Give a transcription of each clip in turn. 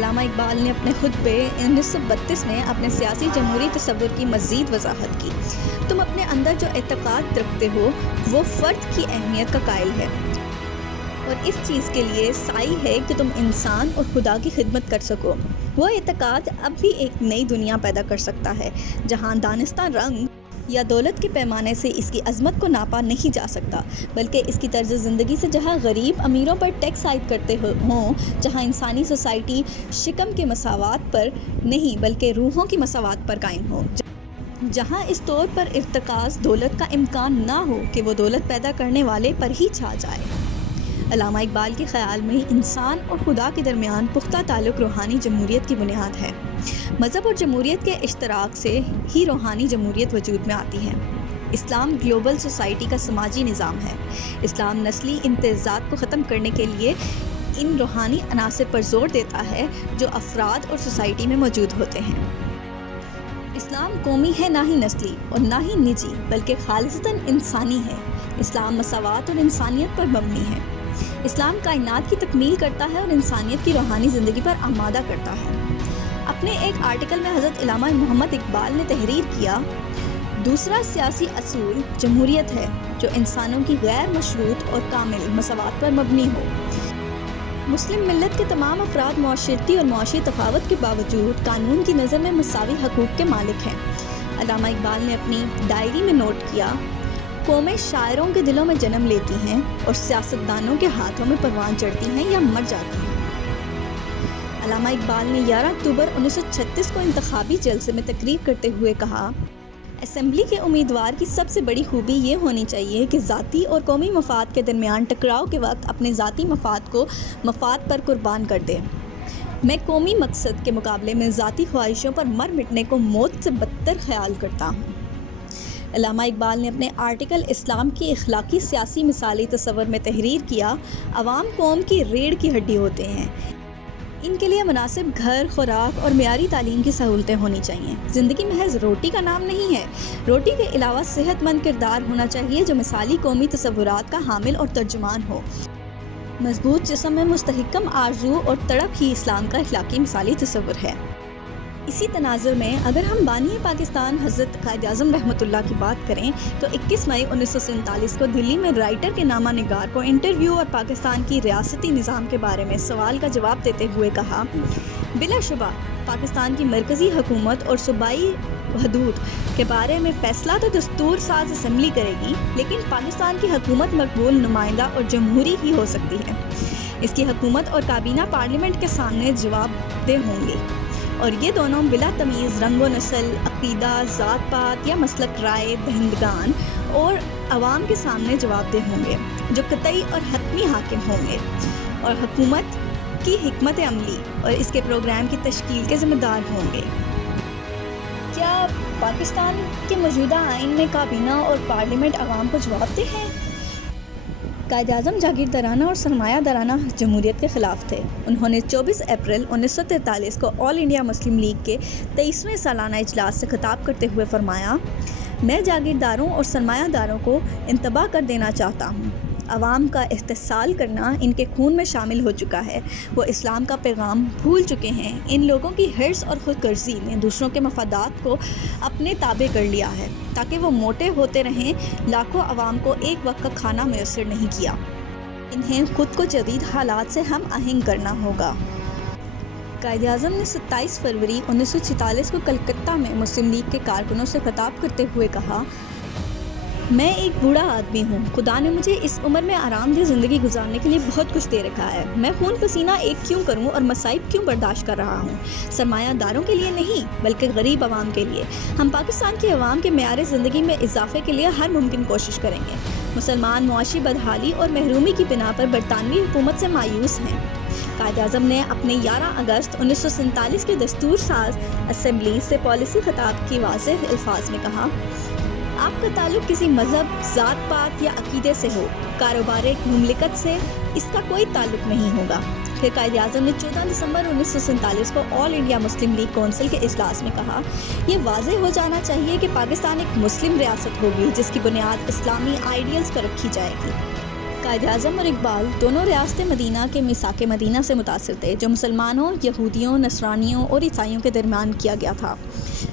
علامہ اقبال نے اپنے خطبے 1932 میں اپنے سیاسی جمہوری تصور کی مزید وضاحت کی۔ تم اپنے اندر جو اعتقاد رکھتے ہو وہ فرد کی اہمیت کا قائل ہے اور اس چیز کے لیے سعی ہے کہ تم انسان اور خدا کی خدمت کر سکو۔ وہ اعتقاد اب بھی ایک نئی دنیا پیدا کر سکتا ہے جہاں دانستہ رنگ یا دولت کے پیمانے سے اس کی عظمت کو ناپا نہیں جا سکتا، بلکہ اس کی طرز زندگی سے جہاں غریب امیروں پر ٹیکس عائد کرتے ہوں، جہاں انسانی سوسائٹی شکم کے مساوات پر نہیں بلکہ روحوں کی مساوات پر قائم ہو، جہاں اس طور پر ارتکاز دولت کا امکان نہ ہو کہ وہ دولت پیدا کرنے والے پر ہی چھا جائے۔ علامہ اقبال کے خیال میں انسان اور خدا کے درمیان پختہ تعلق روحانی جمہوریت کی بنیاد ہے۔ مذہب اور جمہوریت کے اشتراک سے ہی روحانی جمہوریت وجود میں آتی ہے۔ اسلام گلوبل سوسائٹی کا سماجی نظام ہے۔ اسلام نسلی امتیازات کو ختم کرنے کے لیے ان روحانی عناصر پر زور دیتا ہے جو افراد اور سوسائٹی میں موجود ہوتے ہیں۔ اسلام قومی ہے، نہ ہی نسلی اور نہ ہی نجی، بلکہ خالصتاً انسانی ہے۔ اسلام مساوات اور انسانیت پر مبنی ہے۔ اسلام کائنات کی تکمیل کرتا ہے اور انسانیت کی روحانی زندگی پر آمادہ کرتا ہے۔ اپنے ایک آرٹیکل میں حضرت علامہ محمد اقبال نے تحریر کیا، دوسرا سیاسی اصول جمہوریت ہے جو انسانوں کی غیر مشروط اور کامل مساوات پر مبنی ہو۔ مسلم ملت کے تمام افراد معاشرتی اور معاشی تفاوت کے باوجود قانون کی نظر میں مساوی حقوق کے مالک ہیں۔ علامہ اقبال نے اپنی ڈائری میں نوٹ کیا، قومیں شاعروں کے دلوں میں جنم لیتی ہیں اور سیاستدانوں کے ہاتھوں میں پروان چڑھتی ہیں یا مر جاتی ہیں۔ علامہ اقبال نے 11 اکتوبر 1936 کو انتخابی جلسے میں تقریر کرتے ہوئے کہا، اسمبلی کے امیدوار کی سب سے بڑی خوبی یہ ہونی چاہیے کہ ذاتی اور قومی مفاد کے درمیان ٹکراؤ کے وقت اپنے ذاتی مفاد کو مفاد پر قربان کر دے۔ میں قومی مقصد کے مقابلے میں ذاتی خواہشوں پر مر مٹنے کو موت سے بدتر خیال کرتا ہوں۔ علامہ اقبال نے اپنے آرٹیکل اسلام کی اخلاقی سیاسی مثالی تصور میں تحریر کیا، عوام قوم کی ریڑھ کی ہڈی ہوتے ہیں، ان کے لیے مناسب گھر، خوراک اور معیاری تعلیم کی سہولتیں ہونی چاہیے۔ زندگی محض روٹی کا نام نہیں ہے، روٹی کے علاوہ صحت مند کردار ہونا چاہیے جو مثالی قومی تصورات کا حامل اور ترجمان ہو۔ مضبوط جسم میں مستحکم آرزو اور تڑپ ہی اسلام کا اخلاقی مثالی تصور ہے۔ اسی تناظر میں اگر ہم بانی پاکستان حضرت قائد اعظم رحمۃ اللہ کی بات کریں تو 21 مئی 1947 کو دلی میں رائٹر کے نامہ نگار کو انٹرویو اور پاکستان کی ریاستی نظام کے بارے میں سوال کا جواب دیتے ہوئے کہا، بلا شبہ پاکستان کی مرکزی حکومت اور صوبائی حدود کے بارے میں فیصلہ تو دستور ساز اسمبلی کرے گی، لیکن پاکستان کی حکومت مقبول نمائندہ اور جمہوری ہی ہو سکتی ہے۔ اس کی حکومت اور کابینہ پارلیمنٹ کے سامنے جواب دہ ہوں گی، اور یہ دونوں بلا تمیز رنگ و نسل، عقیدہ، ذات پات یا مسلک رائے دہندگان اور عوام کے سامنے جواب دہ ہوں گے، جو قطعی اور حتمی حاکم ہوں گے اور حکومت کی حکمت عملی اور اس کے پروگرام کی تشکیل کے ذمہ دار ہوں گے۔ کیا پاکستان کے موجودہ آئین میں کابینہ اور پارلیمنٹ عوام کو جواب دہ ہے؟ قائد اعظم جاگیردارانہ اور سرمایہ دارانہ جمہوریت کے خلاف تھے۔ انہوں نے 24 اپریل 1943 کو آل انڈیا مسلم لیگ کے 23ویں سالانہ اجلاس سے خطاب کرتے ہوئے فرمایا، میں جاگیرداروں اور سرمایہ داروں کو انتباہ کر دینا چاہتا ہوں، عوام کا استحصال کرنا ان کے خون میں شامل ہو چکا ہے، وہ اسلام کا پیغام بھول چکے ہیں، ان لوگوں کی حرص اور خود غرضی نے دوسروں کے مفادات کو اپنے تابع کر لیا ہے تاکہ وہ موٹے ہوتے رہیں، لاکھوں عوام کو ایک وقت کا کھانا میسر نہیں کیا، انہیں خود کو جدید حالات سے ہم آہنگ کرنا ہوگا۔ قائد اعظم نے 27 فروری 1946 کو کلکتہ میں مسلم لیگ کے کارکنوں سے خطاب کرتے ہوئے کہا، میں ایک بوڑھا آدمی ہوں، خدا نے مجھے اس عمر میں آرام دہ زندگی گزارنے کے لیے بہت کچھ دے رکھا ہے، میں خون پسینہ ایک کیوں کروں اور مصائب کیوں برداشت کر رہا ہوں؟ سرمایہ داروں کے لیے نہیں بلکہ غریب عوام کے لیے۔ ہم پاکستان کے عوام کے معیار زندگی میں اضافے کے لیے ہر ممکن کوشش کریں گے۔ مسلمان معاشی بدحالی اور محرومی کی بنا پر برطانوی حکومت سے مایوس ہیں۔ قائد اعظم نے اپنے 11 اگست 1947 کے دستور ساز اسمبلی سے پالیسی خطاب کی واضح الفاظ میں کہا، آپ کا تعلق کسی مذہب، ذات پات یا عقیدے سے ہو، کاروبار مملکت سے اس کا کوئی تعلق نہیں ہوگا۔ پھر قائد اعظم نے 14 دسمبر 1947 کو آل انڈیا مسلم لیگ کونسل کے اجلاس میں کہا، یہ واضح ہو جانا چاہیے کہ پاکستان ایک مسلم ریاست ہوگی جس کی بنیاد اسلامی آئیڈیلز پر رکھی جائے گی۔ قائد اعظم اور اقبال دونوں ریاست مدینہ کے میثاق مدینہ سے متاثر تھے، جو مسلمانوں، یہودیوں، نصرانیوں اور عیسائیوں کے درمیان کیا گیا تھا۔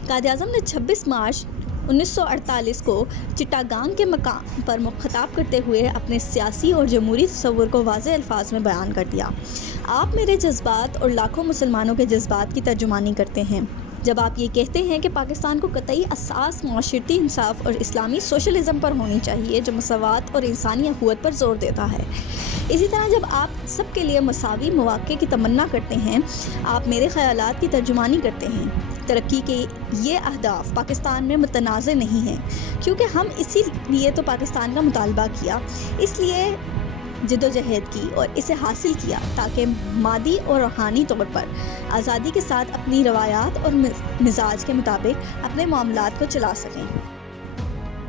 قائد اعظم نے 26 مارچ 1948 کو چٹاگانگ کے مقام پر خطاب کرتے ہوئے اپنے سیاسی اور جمہوری تصور کو واضح الفاظ میں بیان کر دیا۔ آپ میرے جذبات اور لاکھوں مسلمانوں کے جذبات کی ترجمانی کرتے ہیں جب آپ یہ کہتے ہیں کہ پاکستان کو قطعی اساس معاشرتی انصاف اور اسلامی سوشلزم پر ہونی چاہیے، جو مساوات اور انسانی اخوت پر زور دیتا ہے۔ اسی طرح جب آپ سب کے لیے مساوی مواقع کی تمنا کرتے ہیں، آپ میرے خیالات کی ترجمانی کرتے ہیں۔ ترقی کے یہ اہداف پاکستان میں متنازع نہیں ہیں، کیونکہ ہم اسی لیے تو پاکستان کا مطالبہ کیا، اس لیے جدوجہد کی اور اسے حاصل کیا تاکہ مادی اور روحانی طور پر آزادی کے ساتھ اپنی روایات اور مزاج کے مطابق اپنے معاملات کو چلا سکیں۔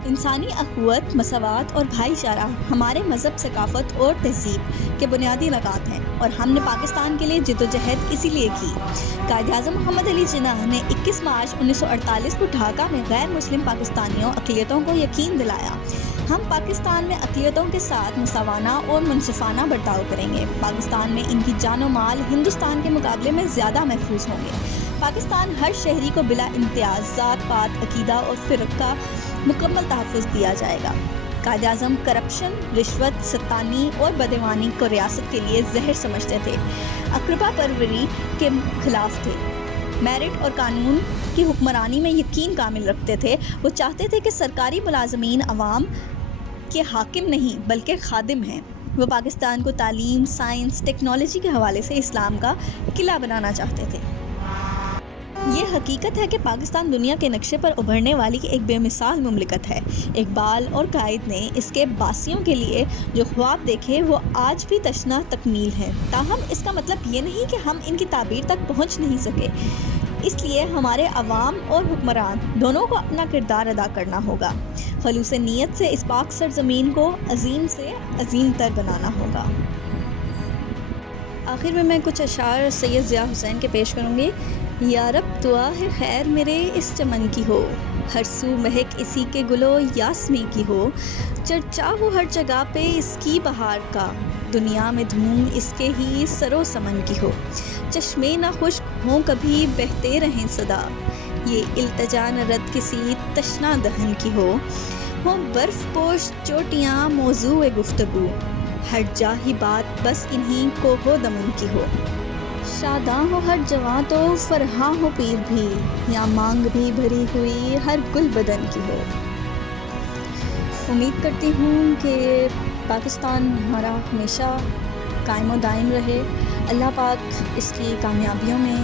انسانی اخوت، مساوات اور بھائی چارہ ہمارے مذہب، ثقافت اور تہذیب کے بنیادی نکات ہیں، اور ہم نے پاکستان کے لیے جدوجہد اسی لیے کی۔ قائد اعظم محمد علی جناح نے 21 مارچ 1948 کو ڈھاکہ میں غیر مسلم پاکستانیوں اقلیتوں کو یقین دلایا، ہم پاکستان میں اقلیتوں کے ساتھ مساوانہ اور منصفانہ برتاؤ کریں گے۔ پاکستان میں ان کی جان و مال ہندوستان کے مقابلے میں زیادہ محفوظ ہوں گے۔ پاکستان ہر شہری کو بلا امتیاز ذات پات، عقیدہ اور فرقہ کا مکمل تحفظ دیا جائے گا۔ قائد اعظم کرپشن، رشوت ستانی اور بدعنوانی کو ریاست کے لیے زہر سمجھتے تھے، اقربا پروری کے خلاف تھے، میرٹ اور قانون کی حکمرانی میں یقین کامل رکھتے تھے۔ وہ چاہتے تھے کہ سرکاری ملازمین عوام کے حاکم نہیں بلکہ خادم ہیں۔ وہ پاکستان کو تعلیم، سائنس، ٹیکنالوجی کے حوالے سے اسلام کا قلعہ بنانا چاہتے تھے۔ یہ حقیقت ہے کہ پاکستان دنیا کے نقشے پر ابھرنے والی ایک بے مثال مملکت ہے۔ اقبال اور قائد نے اس کے باسیوں کے لیے جو خواب دیکھے وہ آج بھی تشنہ تکمیل ہیں، تاہم اس کا مطلب یہ نہیں کہ ہم ان کی تعبیر تک پہنچ نہیں سکے۔ اس لیے ہمارے عوام اور حکمران دونوں کو اپنا کردار ادا کرنا ہوگا، خلوص نیت سے اس پاک سرزمین کو عظیم سے عظیم تر بنانا ہوگا۔ آخر میں کچھ اشعار سید ضیاء حسین کے پیش کروں گی۔ یا رب دعا ہے خیر میرے اس چمن کی ہو، ہر سو مہک اسی کے گلو یاسمی کی ہو، چرچا ہو ہر جگہ پہ اس کی بہار کا، دنیا میں دھوم اس کے ہی سرو سمن کی ہو، چشمے نہ خشک ہوں کبھی بہتے رہیں صدا، یہ التجا نہ رد کسی تشنا دہن کی ہو برف پوش چوٹیاں موضوع گفتگو، ہر جا ہی بات بس انہیں کو ہو دمن کی ہو، شاداں ہو ہر جواں تو فرحاں ہو پیر بھی، یا مانگ بھی بھری ہوئی ہر گل بدن کی ہو۔ امید کرتی ہوں کہ پاکستان ہمارا ہمیشہ قائم و دائم رہے، اللہ پاک اس کی کامیابیوں میں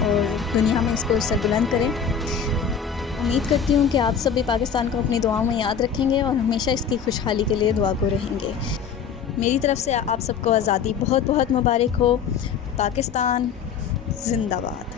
اور دنیا میں اس کو سربلند کرے۔ امید کرتی ہوں کہ آپ سب بھی پاکستان کو اپنی دعاؤں میں یاد رکھیں گے اور ہمیشہ اس کی خوشحالی کے لیے دعا گو رہیں گے۔ میری طرف سے آپ سب کو آزادی بہت بہت مبارک ہو۔ پاکستان زندہ باد۔